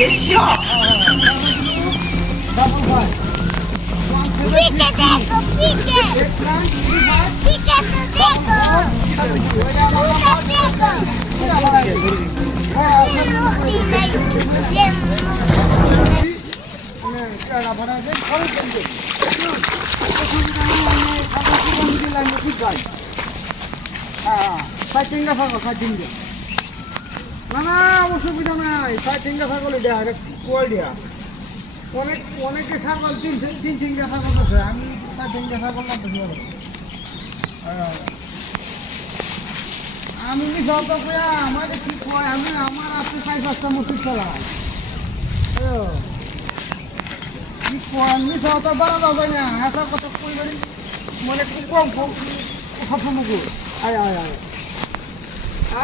别笑。Pique deco, pique! Pique do deco! Puta deco! না অসুবিধা নাই তিনটা ছাগল অনেকে ছাগল তিন তিনটা ছাগল আছে আমি তিনটা ছাগল লাগতেছি আমি আমার কি কয় আমি আমার আছে 4-5টা মসজিদ চালাই কি কয় আমি তো বাড়া যাবে না এত কথা কই করি মনে খুব কম সবসময় আয় আয় আয়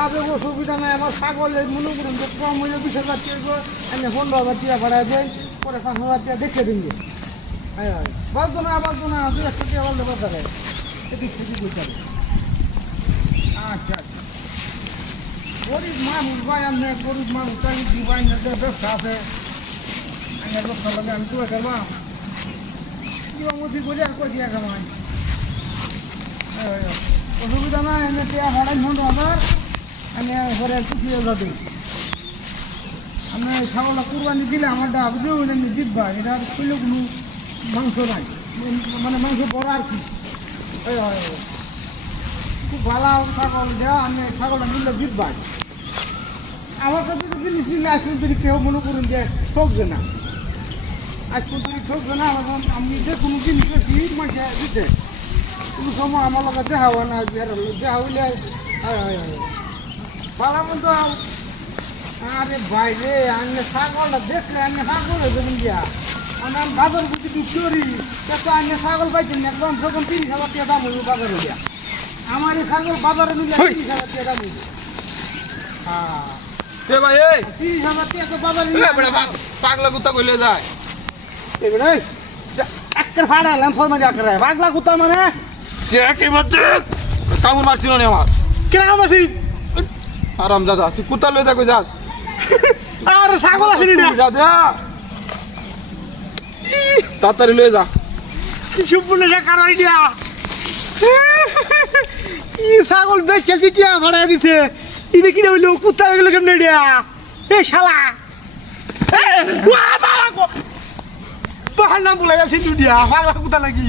আপনি অসুবিধা নাই আমার ছাগলের মনে করুন যে কম হইলে 20,000 টাকা আমি 15,000 টাকা ভাড়া দেয় পরে 5,000 টাকা দেখে দিন হ্যাঁ বাঁচবো না 2-1 টাকা বললে বাঁচা যায় এদিক থেকে বুঝতে হবে আচ্ছা আচ্ছা গরিব মানুষ ভাই আমি গরিব মানুষ তাই দিবাই না ব্যবসা আছে আমি ব্যবসা লাগে আমি তো খেলাম কিবা মতি করে আর কই দিয়া খামাই অসুবিধা নাই আমি টাকা ভাড়াই 15,000 আমি ঘরে পুষিয়ে যাবে আমি ছাগলটা কুরবানি দিলে আমার বুঝে আমি দিব্বা এটা খুললে কোনো মাংস নাই মানে মাংস বড় আর কি খুব ভালো ছাগল দেওয়া আমি ছাগলটা নিলে দিব্বা আমার কাছে তো জিনিস নিলে আজ পর্যন্ত কেউ মনে করুন যে ঠকবে না আজ পর্যন্ত ঠকবে না আমি যে কোনো জিনিস মাঝে দিতে কোনো সময় আমার লোক দেখা হয় না দেখা হইলে ভালো মতো আরে ভাই রে আমি ছাগলটা দেখলে আমি ছাগল দেবেন গিয়া আমি বাজার বুঝি বিক্রি করি তো আমি ছাগল পাইছেন একদম যখন 30,000 টাকা দাম হইব বাজারে গিয়া আমার এই ছাগল বাজারে নিলে 30,000 টাকা দাম হইব এ ভাই এই 30,000 টাকা তো বাজারে নিলে পাগলা কুত্তা কইলে যায় এবারে একটা ফাড়ালাম ফরমালি আকারে পাগলা কুত্তা মানে কি মারছে কামড় মারছিল না আমার কেন মাসি আরাম দাদা তুই কুত্তা লয়ে যাকো যাস আরে ছাগল আসেনি না যা দে তাড়াতাড়ি লয়ে যা কি সম্পূর্ণ কার আইডিয়া ই ছাগল বেচে চিটিয়া ভাড়া দিতে ইনে কি হইলো কুত্তা হয়ে গেল কেমনে ডিয়া এ শালা ওয়া বাবা গো বাহানা বলে যাচ্ছি দুনিয়া পাগলা কুত্তা লাগি